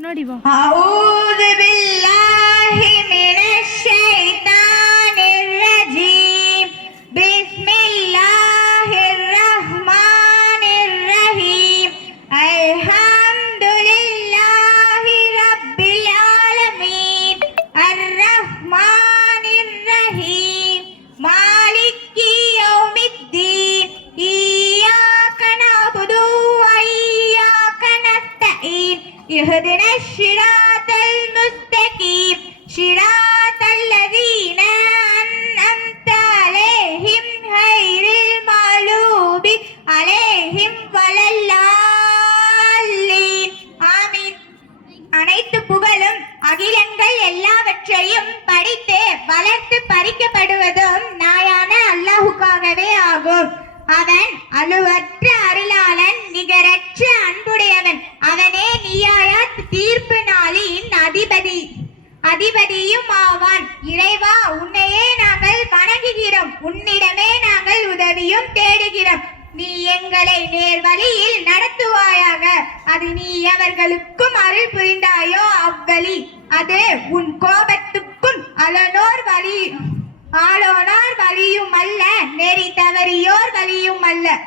أعوذ بالله من الشيطان الرجيم بسم الله الرحمن الرحيم الحمد لله رب العالمين الرحمن الرحيم مالك يوم الدين إياك نعبد وإياك نستعين اهدنا الصراط المستقيم صراط الذين أنعمت عليهم غير المغضوب عليهم ولا الضالين ஆமீன். அனைத்து புகழும் அகிலங்கள் எல்லாவற்றையும் படித்து வளர்த்து பறிக்கப்படுவதும் நாயான அல்லாஹுக்காகவே ஆகும். அவன் அழுவற்ற அருளாளன், நிகரற்ற அன்புடையவன். அவனே நியாயத் தீர்ப்பு நாளின் அதிபதியும் ஆவான். இறைவா, உன்னையே நாங்கள் வணங்குகிறோம், உன்னிடமே நாங்கள் உதவியும் தேடுகிறோம். நீ எங்களை நேர் வழியில் நடத்துவாயாக. அது நீ எவர்களுக்கும் அருள் புரிந்தாயோ அவ்வழி, அது உன் கோபத்துக்கும் ஆளோனார் வழியும் அல்ல, நெறி தவறியோர் வழியும் அல்ல.